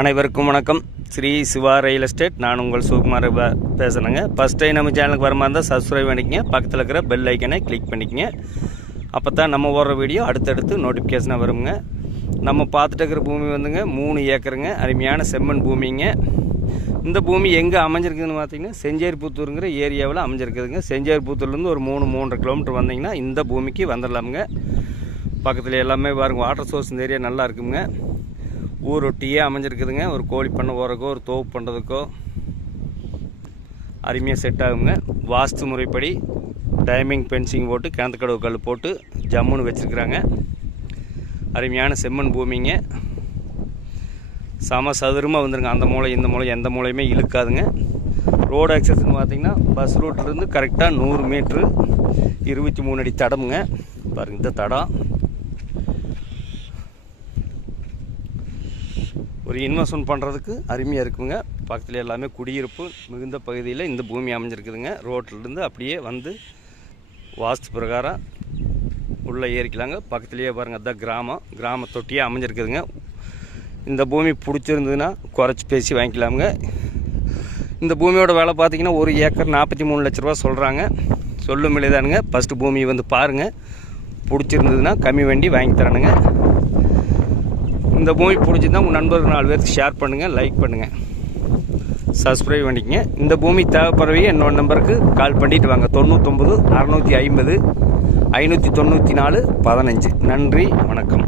அனைவருக்கும் வணக்கம். Sri Siva real estate. நான் உங்கள் சிவகுமார் பேசுகிறேங்க. ஃபஸ்ட் டைம் நம்ம சேனலுக்கு வர மாதிரி இருந்தால் சப்ஸ்கிரைப் பண்ணிக்கங்க. பக்கத்தில் இருக்கிற பெல் ஐக்கனை கிளிக் பண்ணிக்கங்க. அப்போ தான் நம்ம ஓடுற வீடியோ அடுத்தடுத்து நோட்டிஃபிகேஷனாக வருங்க. நம்ம பார்த்துட்டு இருக்கிற பூமி வந்துங்க 3 ஏக்கருங்க. அருமையான செம்மண் பூமிங்க. இந்த பூமி எங்கே அமைஞ்சிருக்குதுன்னு பார்த்தீங்கன்னா செஞ்சேரிப்புத்தூருங்கிற ஏரியாவில் அமைஞ்சிருக்குதுங்க. செஞ்சேரிப்புத்தூர்லேருந்து ஒரு 3-3.5 கிலோமீட்டர் வந்தீங்கன்னா இந்த பூமிக்கு வந்துடலாமுங்க. பக்கத்தில் எல்லாமே பாருங்க, வாட்டர் சோர்ஸ் இந்த ஏரியா நல்லா இருக்குங்க. ஊர் ஒட்டியே அமைஞ்சிருக்குதுங்க. ஒரு கோழி பண்ணை போகிறக்கோ ஒரு தோப்பு பண்ணுறதுக்கோ அருமையாக செட் ஆகுங்க. வாஸ்து முறைப்படி டைமிங் பென்சிங் போட்டு கிணத்து கடவு கல் போட்டு ஜம்முன்னு வச்சுருக்குறாங்க. அருமையான செம்மண் பூமிங்க. சம சதுரமாக வந்துருங்க. அந்த மூளை இந்த மூளை எந்த மூலையுமே இழுக்காதுங்க. ரோடு ஆக்சஸ்ன்னு பார்த்தீங்கன்னா பஸ் ரூட்லேருந்து கரெக்டாக 100 மீட்ரு 23 அடி தடமுங்க. பாருங்கள், இந்த தடம் ஒரு இன்வெஸ்ட்மெண்ட் பண்ணுறதுக்கு அருமையாக இருக்குங்க. பக்கத்தில் எல்லாமே குடியிருப்பு மிகுந்த பகுதியில் இந்த பூமி அமைஞ்சிருக்குதுங்க. ரோட்லேருந்து அப்படியே வந்து வாஸ்து பிரகாரம் உள்ளே ஏறிக்கலாங்க. பக்கத்துலேயே பாருங்கள், அதுதான் கிராமத்தொட்டியே அமைஞ்சிருக்குதுங்க. இந்த பூமி பிடிச்சிருந்ததுன்னா குறைச்சி பேசி வாங்கிக்கலாமுங்க. இந்த பூமியோட விலை பார்த்திங்கன்னா 1 ஏக்கர் 43 லட்ச ரூபா சொல்கிறாங்க. சொல்லும் இல்லைதானுங்க. ஃபஸ்ட்டு பூமி வந்து பாருங்கள், பிடிச்சிருந்ததுன்னா கம்மி வண்டி வாங்கி தரணுங்க. இந்த பூமி பிடிச்சிருந்தா உங்கள் நண்பர்கள் 4 பேருக்கு ஷேர் பண்ணுங்கள், லைக் பண்ணுங்கள், சப்ஸ்கிரைப் பண்ணிக்கங்க. இந்த பூமி தேவைப்படுறவையே என்னோட நம்பருக்கு கால் பண்ணிவிட்டு வாங்க. 99 650 594 15. நன்றி, வணக்கம்.